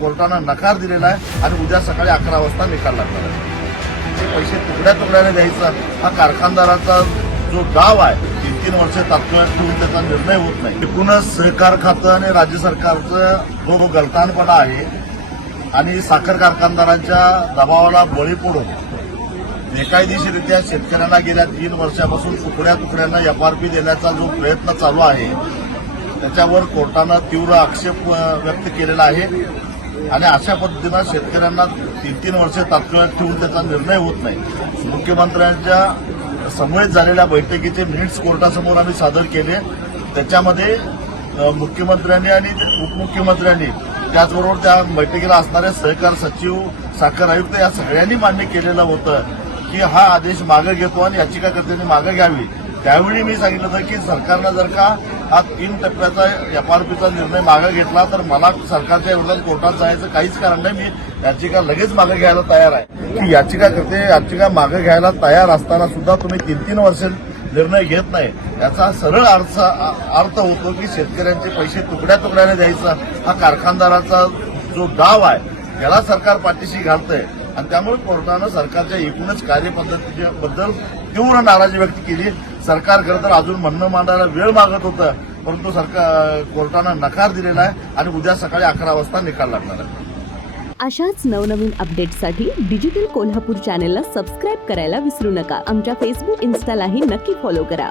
कोर्टानं नकार दिलेला आहे आणि उद्या सकाळी अकरा वाजता निकाल लागणार आहे. ते पैसे तुकड्या तुकड्याने द्यायचा हा कारखानदाराचा जो डाव आहे तीन तीन वर्ष तात्काळ ठेवून त्याचा निर्णय होत नाही. एकूणच सहकार खातं आणि राज्य सरकारचं जो गलतानपणा आहे आणि साखर कारखानदारांच्या दबावाला बळी पडून बेकायदेशीरित्या शेतकऱ्यांना गेल्या तीन वर्षापासून तुकड्या तुकड्यांना एफआरपी देण्याचा जो प्रयत्न चालू आहे त्याच्यावर कोर्टानं तीव्र आक्षेप व्यक्त केलेला आहे. आणि अशा पद्धतीनं शेतकऱ्यांना तीन तीन वर्ष तात्काळ ठेवून त्याचा निर्णय होत नाही. मुख्यमंत्र्यांच्या समवेत झालेल्या बैठकीचे मिनिट्स कोर्टासमोर आम्ही सादर केले. त्याच्यामध्ये मुख्यमंत्र्यांनी आणि उपमुख्यमंत्र्यांनी त्याचबरोबर त्या बैठकीला असणारे सहकार सचिव साखर आयुक्त या सगळ्यांनी मान्य केलेलं होतं की हा आदेश मागे घेतो आणि याचिकाकर्त्यांनी मागे घ्यावी. त्यावेळी मी सांगितलं होतं की सरकारनं जर का हा तीन टप्प्याचा एफआरपीचा निर्णय मागे घेतला तर मला सरकारच्या विरोधात कोर्टात जायचं काहीच कारण नाही. मी याचिका लगेच मागे घ्यायला तयार आहे. की याचिकाकर्ते याचिका मागे घ्यायला तयार असताना सुद्धा तुम्ही तीन तीन वर्ष निर्णय घेत नाही. याचा सरळ अर्थ अर्थ होतो की शेतकऱ्यांचे पैसे तुकड्या तुकड्याने द्यायचा. हा कारखानदाराचा जो डाव आहे याला सरकार पाठीशी घालतंय. आणि त्यामुळे कोर्टानं सरकारच्या एकूणच कार्यपद्धतीच्या बद्दल तीव्र नाराजी व्यक्त केली. सरकार खरं तर अजून म्हणणं मांडायला वेळ मागत होतं परंतु सरकार कोर्टानं नकार दिलेला आहे आणि उद्या सकाळी अकरा वाजता निकाल लागणार आहे. अशाच नवनवीन अपडेट्ससाठी डिजिटल कोल्हापूर चॅनेलला सबस्क्राईब करायला विसरू नका. आमच्या फेसबुक इन्स्टालाही नक्की फॉलो करा.